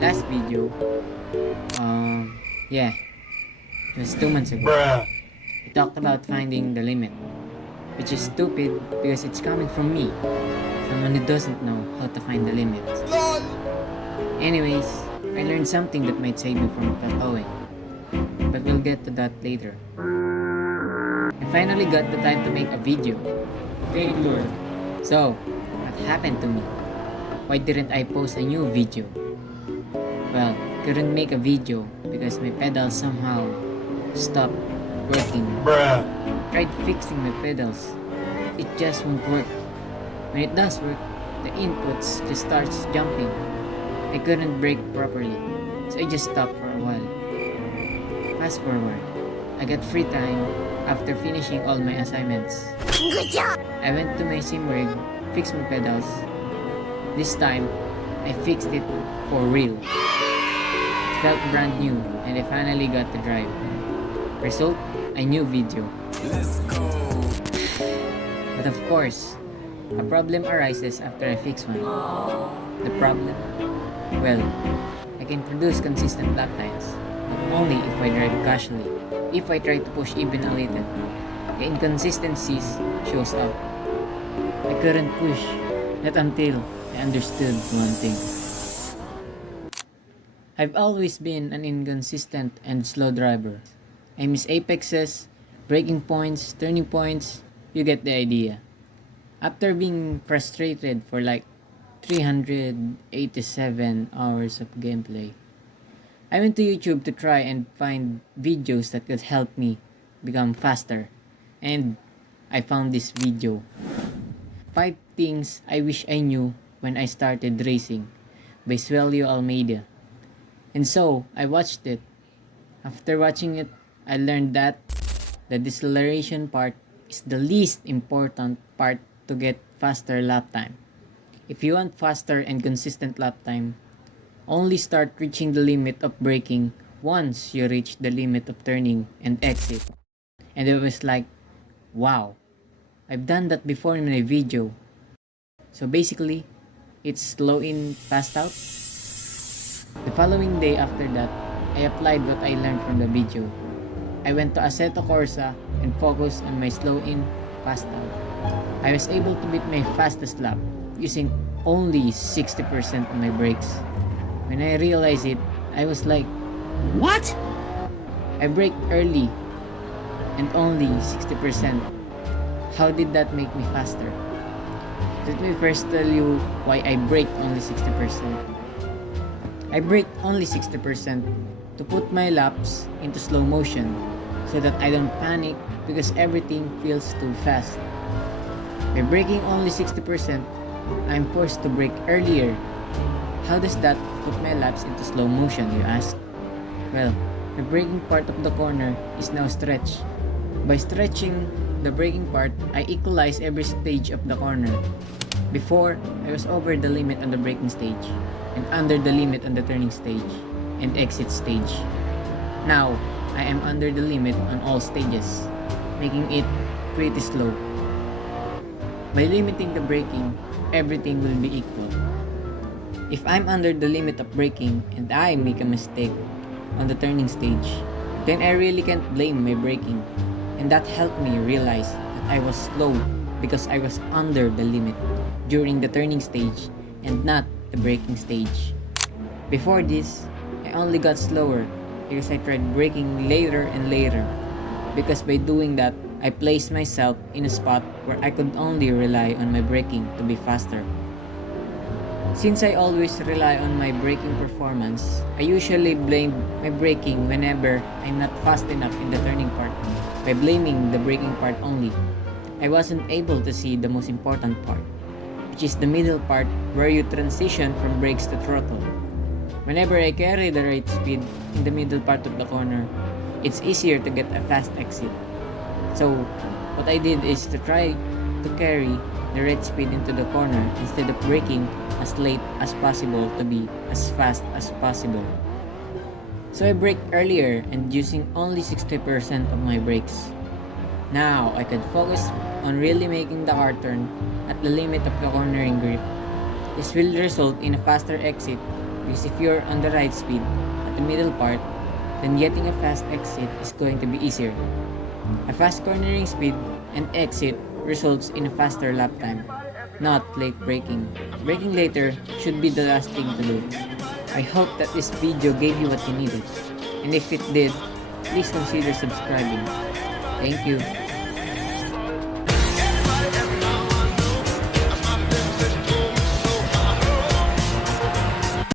last video, um, yeah, it was 2 months ago. We talked about finding the limit, which is stupid because it's coming from me, someone who doesn't know how to find the limit. Anyways, I learned something that might save me from plateauing, but we'll get to that later. I finally got the time to make a video. Thank Lord. So, what happened to me? Why didn't I post a new video? Well, couldn't make a video because my pedals somehow stopped working. Tried fixing my pedals. It just won't work. When it does work, the inputs just starts jumping. I couldn't brake properly, so I just stopped for a while. Fast forward, I got free time after finishing all my assignments. Good job! I went to my sim rig, fixed my pedals. This time, I fixed it for real. It felt brand new and I finally got to drive. Result, a new video. Let's go! But of course, a problem arises after I fix one. The problem? Well, I can produce consistent lap times, but only if I drive casually. If I try to push even a little, the inconsistencies shows up. I couldn't push, not until I understood one thing. I've always been an inconsistent and slow driver. I miss apexes, braking points, turning points, you get the idea. After being frustrated for like 387 hours of gameplay, I went to YouTube to try and find videos that could help me become faster. And I found this video. 5 things I wish I knew when I started racing by Suelio Almeida. And so, I watched it. After watching it, I learned that the deceleration part is the least important part to get faster lap time. If you want faster and consistent lap time, only start reaching the limit of braking once you reach the limit of turning and exit. And it was like, wow, I've done that before in my video. So basically, it's slow in, fast out. The following day after that, I applied what I learned from the video. I went to Assetto Corsa and focused on my slow in, fast out. I was able to beat my fastest lap using only 60% of my brakes. When I realized it, I was like, what? I braked early and only 60%. How did that make me faster? Let me first tell you why I braked only 60%. I braked only 60% to put my laps into slow motion so that I don't panic because everything feels too fast. By braking only 60%, I'm forced to brake earlier. How does that put my laps into slow motion, you ask? Well, the braking part of the corner is now stretched. By stretching the braking part, I equalize every stage of the corner. Before, I was over the limit on the braking stage and under the limit on the turning stage and exit stage. Now, I am under the limit on all stages, making it pretty slow. By limiting the braking, everything will be equal. If I'm under the limit of braking and I make a mistake on the turning stage, then I really can't blame my braking. And that helped me realize that I was slow because I was under the limit during the turning stage and not the braking stage. Before this, I only got slower because I tried braking later and later. Because by doing that, I placed myself in a spot where I could only rely on my braking to be faster. Since I always rely on my braking performance, I usually blame my braking whenever I'm not fast enough in the turning part. By blaming the braking part only, I wasn't able to see the most important part, which is the middle part where you transition from brakes to throttle. Whenever I carry the right speed in the middle part of the corner, it's easier to get a fast exit. So, what I did is to try to carry the right speed into the corner instead of braking as late as possible to be as fast as possible. So I braked earlier and using only 60% of my brakes. Now I could focus on really making the car turn at the limit of the cornering grip. This will result in a faster exit because if you're on the right speed at the middle part, then getting a fast exit is going to be easier. A fast cornering speed and exit results in a faster lap time, not late braking. Braking later should be the last thing to do. I hope that this video gave you what you needed, and if it did, please consider subscribing. Thank you.